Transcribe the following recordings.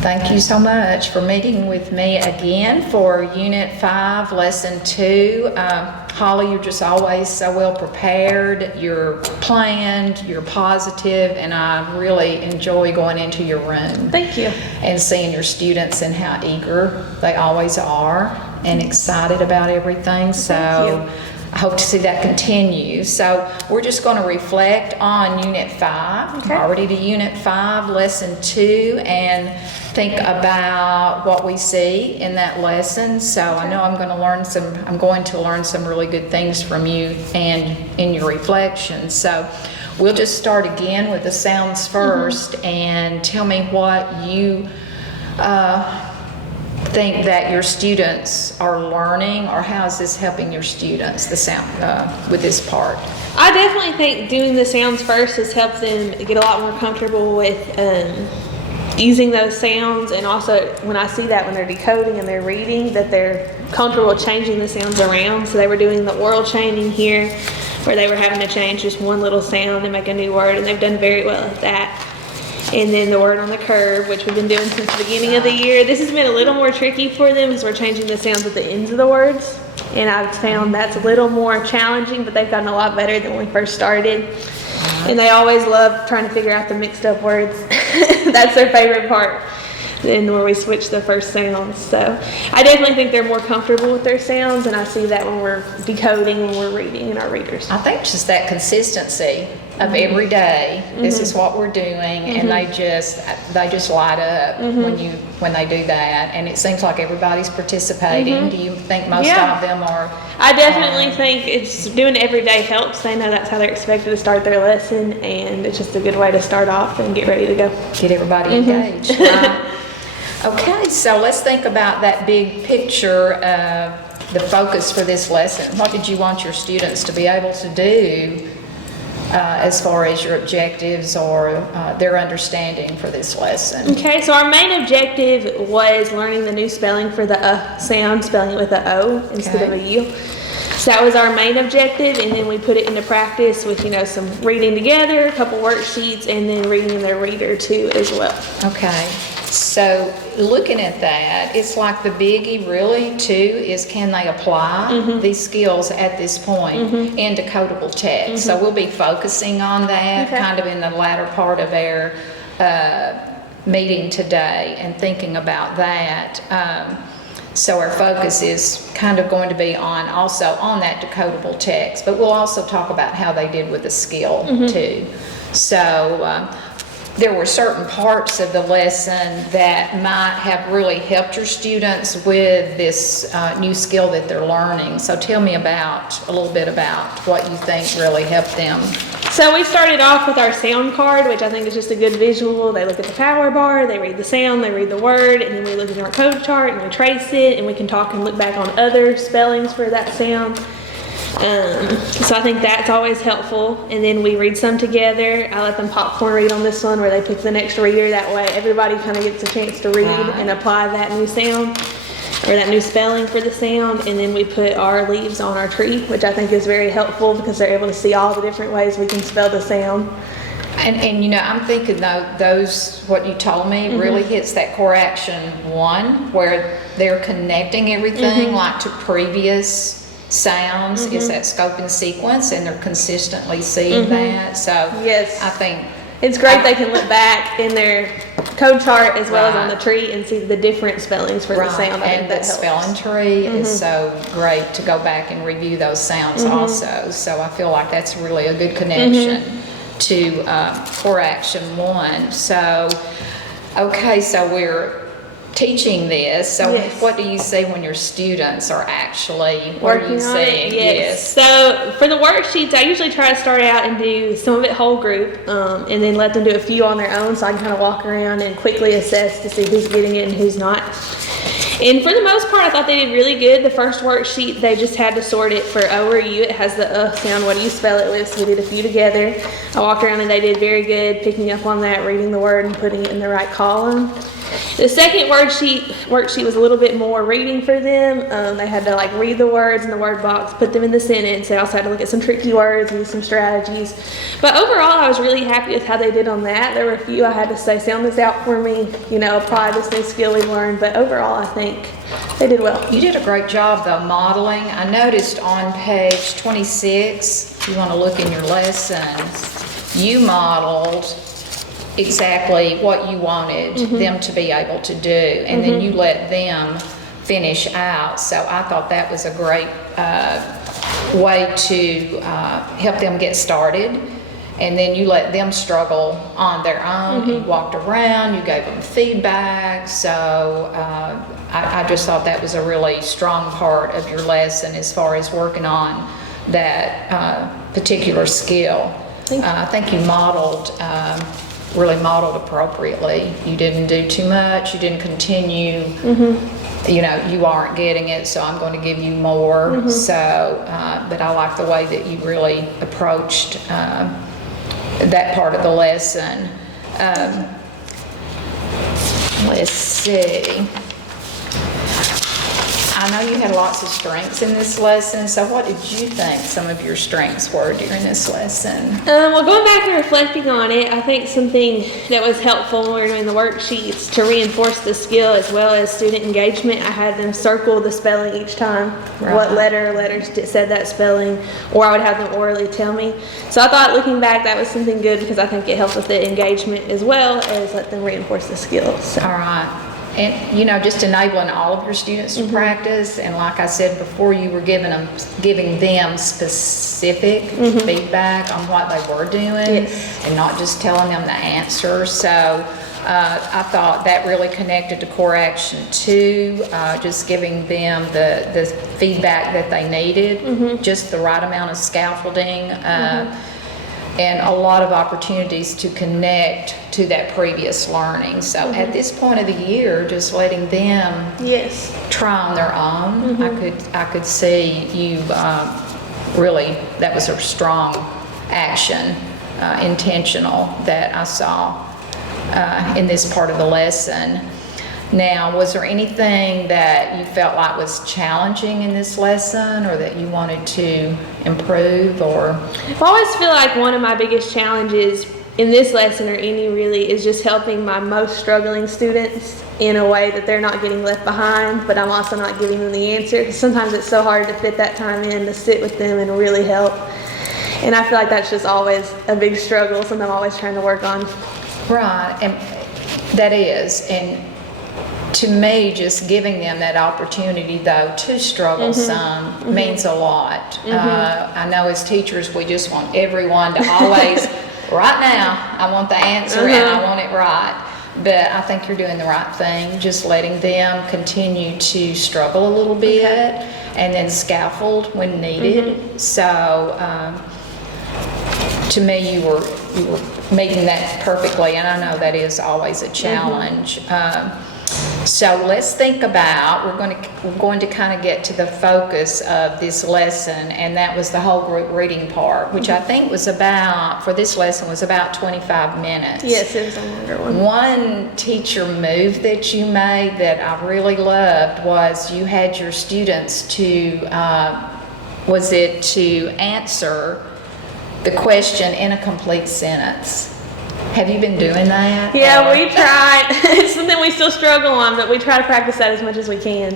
Thank you so much for meeting with me again for Unit 5, Lesson 2. Holly, you're just always so well prepared, you're planned, you're positive, and I really enjoy going into your room. Thank you. And seeing your students and how eager they always are and excited about everything. So I hope to see that continue. So we're just going to reflect on Unit 5, Okay. already to Unit 5, Lesson 2, and think about what we see in that lesson. So I know I'm going to learn some really good things from you and in your reflections. So we'll just start again with the sounds first, and tell me what you think that your students are learning, or how is this helping your students, the sound, with this part? I definitely think doing the sounds first has helped them get a lot more comfortable with using those sounds, and also when I see that when they're decoding and they're reading, that they're comfortable changing the sounds around. So they were doing the oral chaining here, where they were having to change just one little sound and make a new word, and they've done very well at that. And then the word on the curve, which we've been doing since the beginning of the year. This has been a little more tricky for them because we're changing the sounds at the ends of the words. And I've found that's a little more challenging, but they've gotten a lot better than when we first started. And they always love trying to figure out the mixed up words. That's their favorite part. Then where we switch the first sounds. So I definitely think they're more comfortable with their sounds, and I see that when we're decoding, when we're reading in our readers. I think just that consistency of every day, this is what we're doing, and they just light up when they do that, and it seems like everybody's participating. Do you think most of them are? I definitely think it's doing it every day helps. They know that's how they're expected to start their lesson, and it's just a good way to start off and get ready to go. Get everybody engaged. Right? Okay, so let's think about that big picture of the focus for this lesson. What did you want your students to be able to do as far as your objectives or their understanding for this lesson? Okay, so our main objective was learning the new spelling for the sound, spelling it with a O instead of a U. So that was our main objective, and then we put it into practice with, some reading together, a couple worksheets, and then reading in their reader too as well. Okay, so looking at that, it's like the biggie really too is, can they apply these skills at this point in decodable text? So we'll be focusing on that kind of in the latter part of our meeting today and thinking about that. So our focus is kind of going to be also on that decodable text, but we'll also talk about how they did with the skill too. So there were certain parts of the lesson that might have really helped your students with this new skill that they're learning. So tell me a little bit about what you think really helped them. So we started off with our sound card, which I think is just a good visual. They look at the power bar, they read the sound, they read the word, and then we look at our code chart and we trace it, and we can talk and look back on other spellings for that sound. So I think that's always helpful. And then we read some together. I let them popcorn read on this one, where they pick the next reader. That way everybody kind of gets a chance to read and apply that new sound or that new spelling for the sound. And then we put our leaves on our tree, which I think is very helpful because they're able to see all the different ways we can spell the sound. And I'm thinking those, what you told me, really hits that core action 1, where they're connecting everything like to previous sounds, is that scope and sequence, and they're consistently seeing that. So yes, I think it's great. They can look back in their code chart as well as on the tree and see the different spellings for the sound. And that spelling tree is so great to go back and review those sounds also. So I feel like that's really a good connection to core action 1. So okay, so we're teaching this. So what do you see when your students are actually working on it? Yes. So for the worksheets, I usually try to start out and do some of it whole group, and then let them do a few on their own, so I can kind of walk around and quickly assess to see who's getting it and who's not. And for the most part, I thought they did really good. The first worksheet, they just had to sort it for O or U. It has the sound. What do you spell it with? So we did a few together. I walked around and they did very good, picking up on that, reading the word and putting it in the right column. The second worksheet was a little bit more reading for them. They had to like read the words in the word box, put them in the sentence. They also had to look at some tricky words and use some strategies. But overall, I was really happy with how they did on that. There were a few I had to say, sound this out for me, apply this new skill we learned. But overall, I think they did well. You did a great job though modeling. I noticed on page 26, if you want to look in your lessons, you modeled exactly what you wanted them to be able to do, and then you let them finish out. So I thought that was a great way to help them get started, and then you let them struggle on their own. You walked around, you gave them feedback. So I just thought that was a really strong part of your lesson as far as working on that particular skill. I think you really modeled appropriately. You didn't do too much. You didn't continue. You aren't getting it, so I'm going to give you more. So, but I like the way that you really approached that part of the lesson. Let's see. I know you had lots of strengths in this lesson, so what did you think some of your strengths were during this lesson? Well, going back and reflecting on it, I think something that was helpful when we were doing the worksheets to reinforce the skill as well as student engagement, I had them circle the spelling each time, what letters said that spelling, or I would have them orally tell me. So I thought looking back that was something good because I think it helped with the engagement as well as let them reinforce the skills. So. All right. And, just enabling all of your students to practice. And like I said before, you were giving them specific feedback on what they were doing and not just telling them the answer. So I thought that really connected to core action 2, just giving them the feedback that they needed, just the right amount of scaffolding. And a lot of opportunities to connect to that previous learning. So at this point of the year, just letting them try on their own, I could see you really, that was a strong action, intentional, that I saw in this part of the lesson. Now, was there anything that you felt like was challenging in this lesson or that you wanted to improve? Or I always feel like one of my biggest challenges in this lesson or any really is just helping my most struggling students in a way that they're not getting left behind, but I'm also not giving them the answer, because sometimes it's so hard to fit that time in to sit with them and really help. And I feel like that's just always a big struggle, something I'm always trying to work on. Right, and that is, and to me, just giving them that opportunity, though, to struggle some means a lot. I know as teachers, we just want everyone to always, right now, I want the answer and I want it right. But I think you're doing the right thing, just letting them continue to struggle a little bit and then scaffold when needed. So, to me, you were meeting that perfectly, and I know that is always a challenge. So let's think about, we're going to kind of get to the focus of this lesson, and that was the whole group reading part, which I think was for this lesson was about 25 minutes. Yes, it was a longer one. One teacher move that you made that I really loved was you had your students to answer the question in a complete sentence. Have you been doing that? Yeah, we tried. It's something we still struggle on, but we try to practice that as much as we can.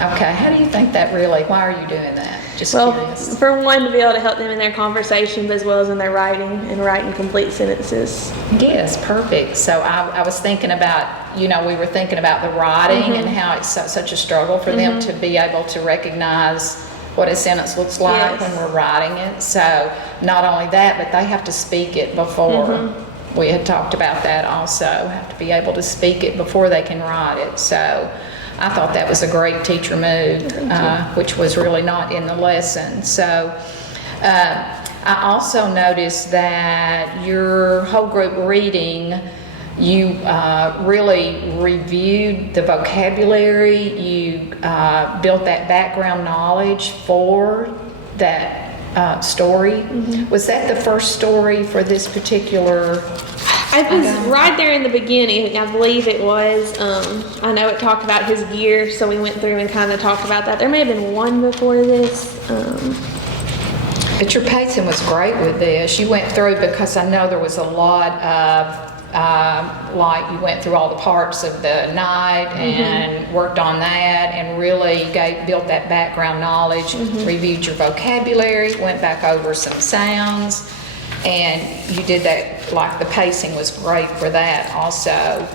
Okay, how do you think that really, why are you doing that? Just curious. For one, to be able to help them in their conversations as well as in their writing and writing complete sentences. Yes, perfect. So I was thinking about, we were thinking about the writing and how it's such a struggle for them to be able to recognize what a sentence looks like when we're writing it. So not only that, but they have to speak it before. We had talked about that also, have to be able to speak it before they can write it. So I thought that was a great teacher move, which was really not in the lesson. So I also noticed that your whole group reading, you really reviewed the vocabulary, you built that background knowledge for that story. Was that the first story for this particular I was don't- right there in the beginning, I believe it was. I know it talked about his gear, so we went through and kind of talked about that. There may have been one before this. But your pacing was great with this. You went through, because I know there was a lot of, like you went through all the parts of the night and worked on that and really built that background knowledge, reviewed your vocabulary, went back over some sounds, and you did that, like the pacing was great for that also.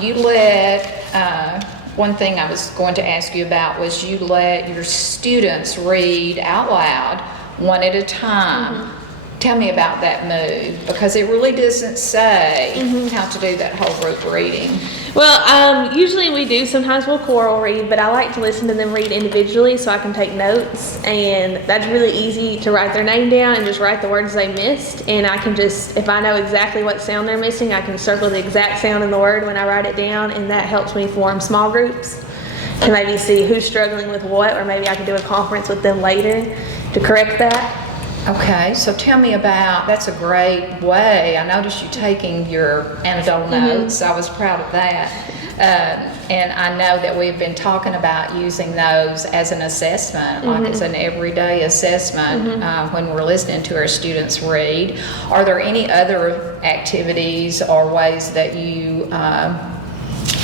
You let, one thing I was going to ask you about was you let your students read out loud one at a time. Tell me about that move, because it really doesn't say how to do that whole group reading. Well, usually we do. Sometimes we'll choral read, but I like to listen to them read individually so I can take notes. And that's really easy to write their name down and just write the words they missed. And I can just, if I know exactly what sound they're missing, I can circle the exact sound in the word when I write it down. And that helps me form small groups to maybe see who's struggling with what, or maybe I can do a conference with them later to correct that. Okay, so tell me about, that's a great way. I noticed you taking your anecdotal notes. I was proud of that. And I know that we've been talking about using those as an assessment, like it's an everyday assessment when we're listening to our students read. Are there any other activities or ways that you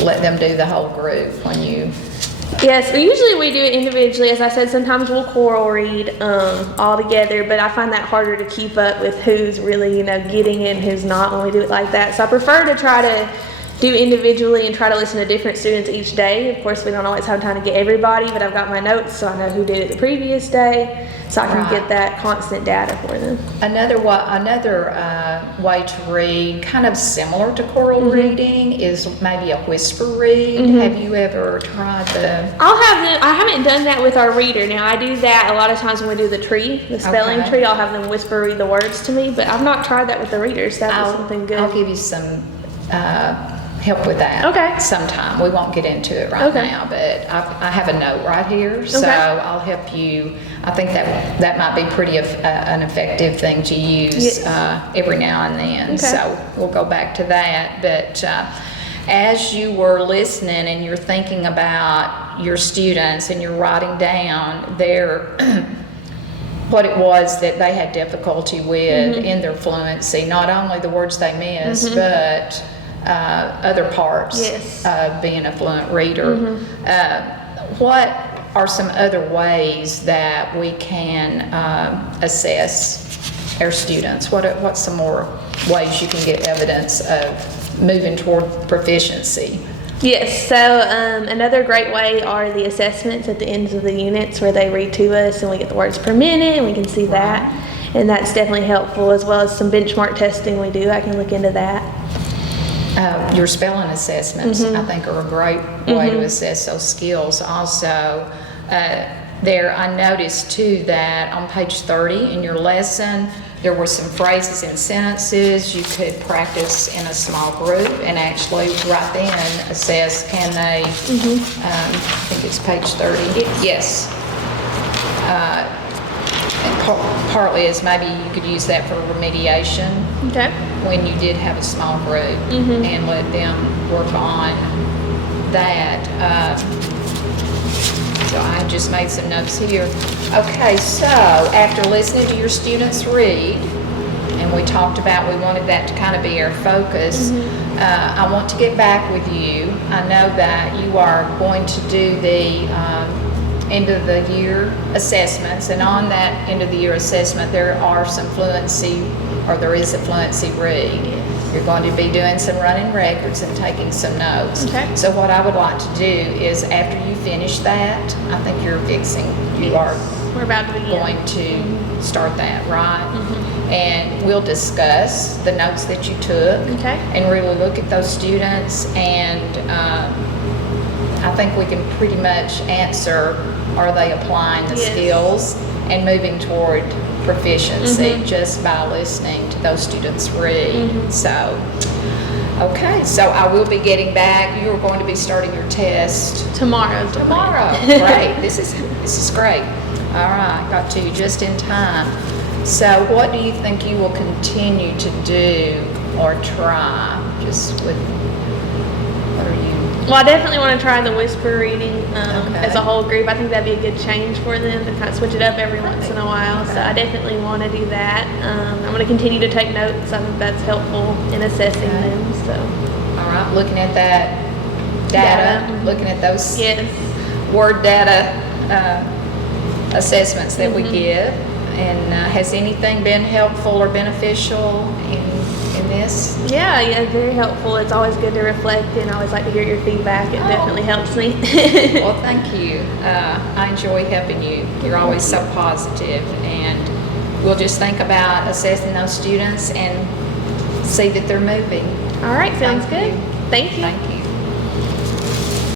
let them do the whole group when you... Yes, usually we do it individually. As I said, sometimes we'll choral read all together, but I find that harder to keep up with who's really, getting it and who's not when we do it like that. So I prefer to try to do individually and try to listen to different students each day. Of course, we don't always have time to get everybody, but I've got my notes so I know who did it the previous day, so I can get that constant data for them. Another way to read, kind of similar to choral reading, is maybe a whisper read. Have you ever tried the... I haven't done that with our reader. Now, I do that a lot of times when we do the spelling Okay. tree. I'll have them whisper read the words to me, but I've not tried that with the readers. That was something good. I'll give you some help with that Okay. sometime. We won't get into it right now, but I have a note right here, so I'll help you. I think that might be pretty an effective thing to use every now and then. So we'll go back to that. But as you were listening and you're thinking about your students and you're writing down what it was that they had difficulty with in their fluency, not only the words they missed, but other parts of being a fluent reader. What are some other ways that we can assess our students? What's some more ways you can get evidence of moving toward proficiency? Yes, so another great way are the assessments at the ends of the units where they read to us and we get the words per minute and we can see that. And that's definitely helpful, as well as some benchmark testing we do. I can look into that. Your spelling assessments, I think, are a great way to assess those skills. Also, I noticed too that on page 30 in your lesson, there were some phrases and sentences you could practice in a small group and actually right then assess, can they, I think it's page 30. Yes. And partly as maybe you could use that for remediation. Okay. When you did have a small group and let them work on that. So I just made some notes here. Okay, so after listening to your students read, and we talked about we wanted that to kind of be our focus, I want to get back with you. I know that you are going to do the end of the year assessments, and on that end of the year assessment there are some fluency, or there is a fluency read. You're going to be doing some running records and taking some notes. Okay. So what I would like to do is after you finish that, I think we're about to begin. going to start that, right? And we'll discuss the notes that you took and really look at those students, and I think we can pretty much answer, are they applying the skills and moving toward proficiency just by listening to those students read. So, okay, so I will be getting back. You are going to be starting your test Tomorrow. Great. This is great. All right, got to you just in time. So what do you think you will continue to do or try, just with, what are you? Well, I definitely want to try the whisper reading Okay. as a whole group. I think that'd be a good change for them to kind of switch it up every once in a while. So Okay. I definitely want to do that. I'm going to continue to take notes. I think that's helpful in assessing Okay. them. So All right, looking at that data, Data. looking at those yes, word data assessments that we Mm-hmm. give. And has anything been helpful or beneficial in this? yeah, very helpful. It's always good to reflect, and I always like to hear your feedback. It definitely helps me. Well, thank you. I enjoy helping you. You're always so positive, and we'll just think about assessing those students and see that they're moving. All right, sounds Thank good. you. Thank you. Thank you.